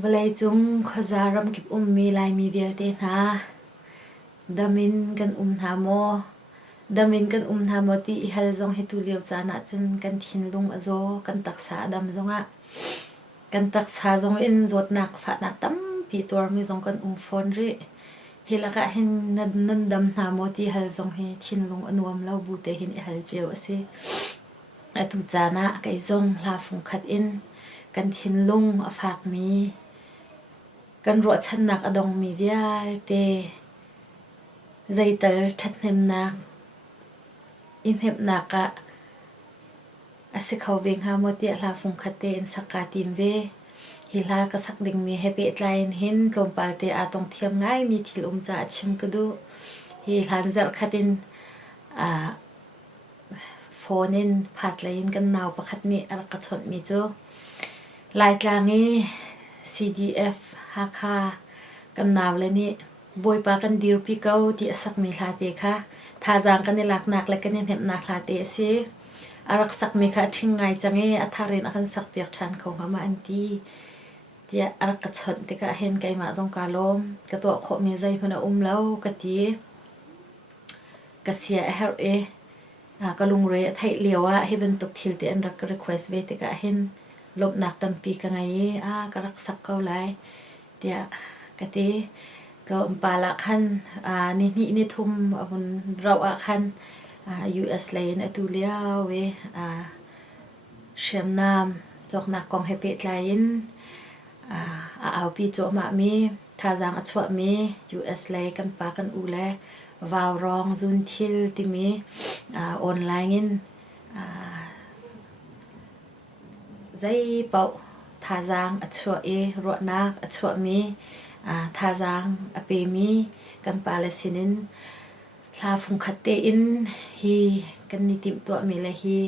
Valai chung khazaram kip mi lai mi velte na damin kan na mo damin kan na mo ti ihal zong hetu liu chana chun kan thinlung azo kan taksa dam zonga kan taksa zong in zot nak fa na tam pi tor mi zong kan phone ri hilaka hin nan dam na mo ti hal zong he thinlung anuam lau bu te hin ihal cheu ase atu chana kai zong la phung khat in kan thinlung afak mi kan ro chan nak adong mi vial te zaital that hem nak in hem naka ase khau veng ha mo ti la phung khate in sakatim ve hila ka sak ding mi happy line hin tlompal te atong thiam ngai mi thil cha chim kadu hi han zar khatin a phone in phat lain kan naw pakhat ni ar ka chhot mi chu lai tlangi CDF haka kan naw le ni boy pa kan dir pi kau ti asak mi hla te kha thajang kan lak nak le kan hem nak hla te si arak sak mi kha thing ngai change atharin akan sak piak than kho ma anti tia arak ka chhot te ka hen kai ma jong ka lom ka to kho mi zai huna lo ka ti ka sia her e ka lung re thai lewa he ben tuk thil te an rak request ve te ka hen lop nak tam pi ka ngai ka rak sak kau lai tia ka tiก็ปาละคันนี่ทุ่มบุญเราคันUS เลยนะตุเลียวเวเชียมน้ำจอกนักกองเฮเปตไลน์เอาปีโจมามีทาจางอชวมี US เลยกันปากันอูเลวาวรองซุนทิลที่มีออนไลน์ใจเป่าทาจางอชวรวนักอชวมีทาจางอเปมีกันปาเลสินินลาฟุงคัตเตอินฮีกันนิติมตัวมีเลยฮี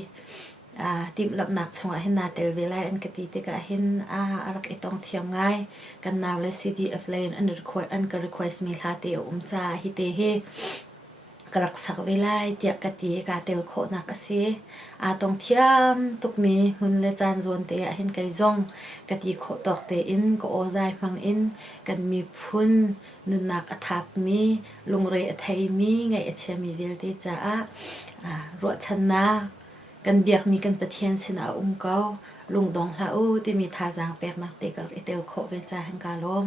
ติมลับนักชงให้นาเตลเวลาอันกติเตกะเห็นอารักอิตองเทียมง่ายกันนาวเลซีดีเอฟเลนอันก็รีเควสมีลาเตอจ่าฮิเตเฮกรักสักเวลาเตียกติกาเตลโคนักสิตองเทียมตุกมีหุ่นเลจานโซนเตะเห็นไกจงกติโคตอกเตอินก็โอใจฟังอินกันมีพุ่นนุนักอทับมีลุงเรอไทยมีไงเชียมีเวลเตจ้ารวชนะกันเบียกมีกันประเทียนสินะเกาลุงดองลาอูที่มีทาจางแปกนักเตกเตลโคเวจาแห่งกาลม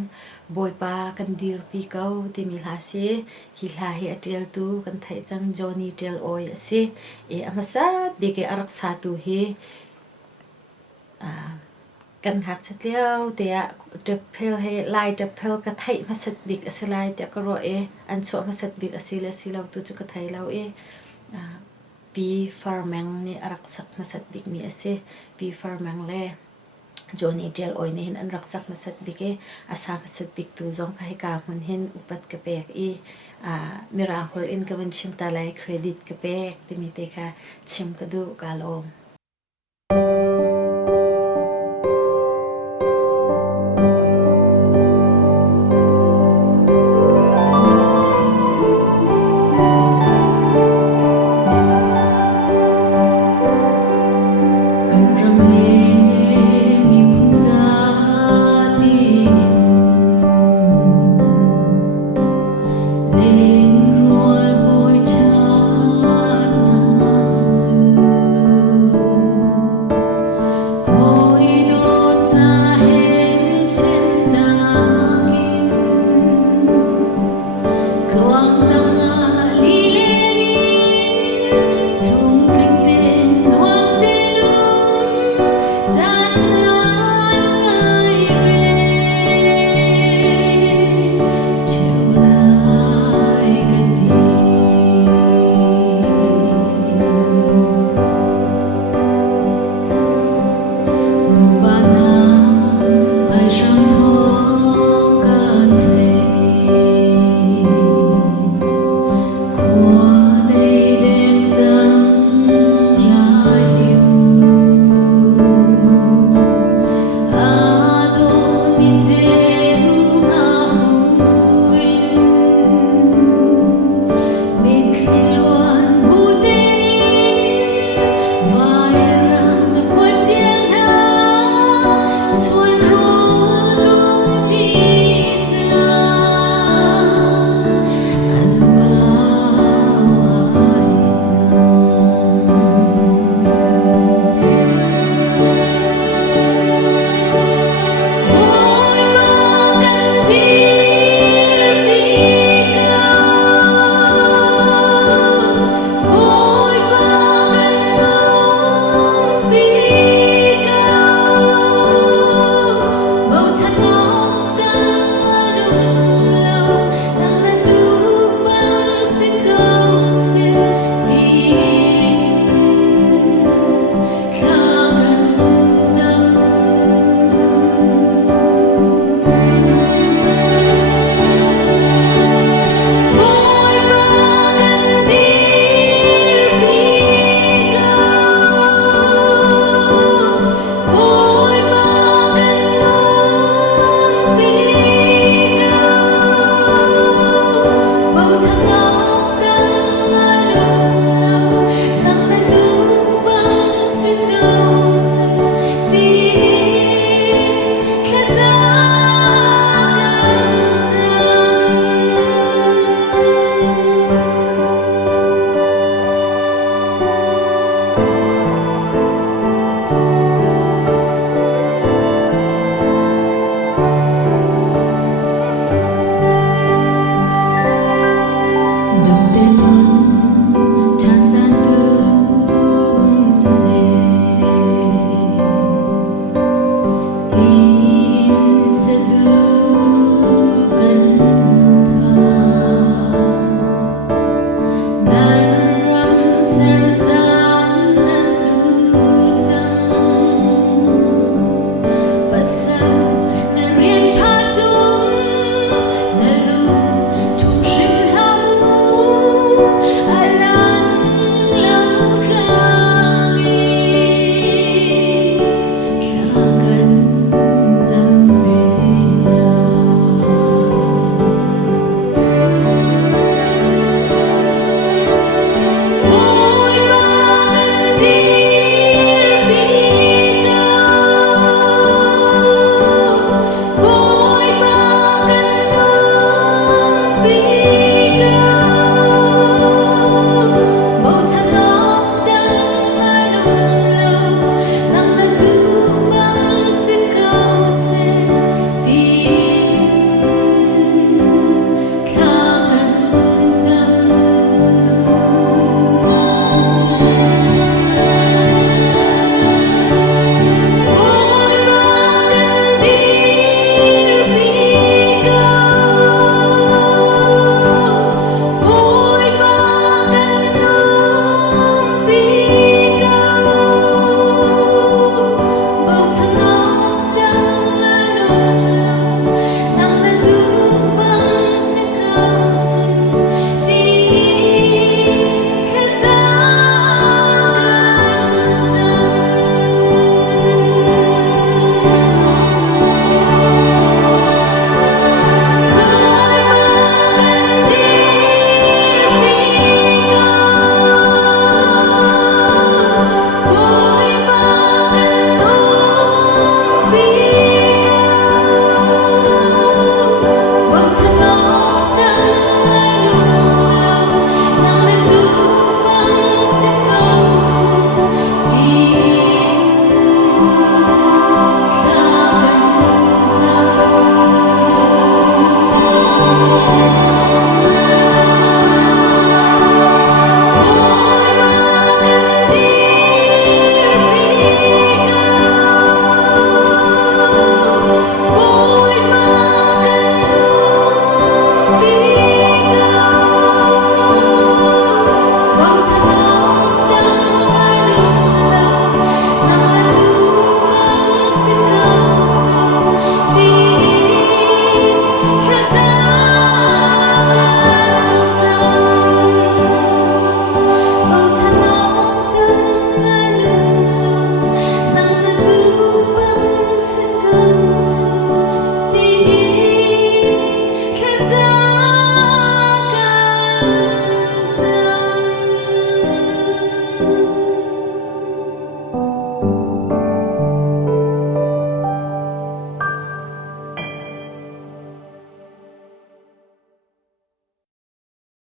บอยปากันดีร์ปีเกาที่มีลาซีฮิลาเฮเจลตูกันไทยจังจอนี่เจลโอยสิอามาสัดเบกอารักษาตูเฮกันหักชัดเลี้ยวเตะเดบเพลเฮไลเดบเพลกันไทยมาสัดบิกอสิไลเตะก็รออันชัวมาสัดบิกอสิเลสิเราตูจุกันไทยเราปีฟาร์แมงนี่รักษามาสัตบิกมีเอเซปีฟาร์แมงเล่จอนี่เจลโอยนี่เห็นอันรักษามาสัตบิกอาสามาสัตบิกตูจงให้กามันเห็นอุปัตกระเปกมีรางคนอินกับวันชิมตาไลเครดิตกระเปกที่มีเตค่ะชิมกระดูกาลม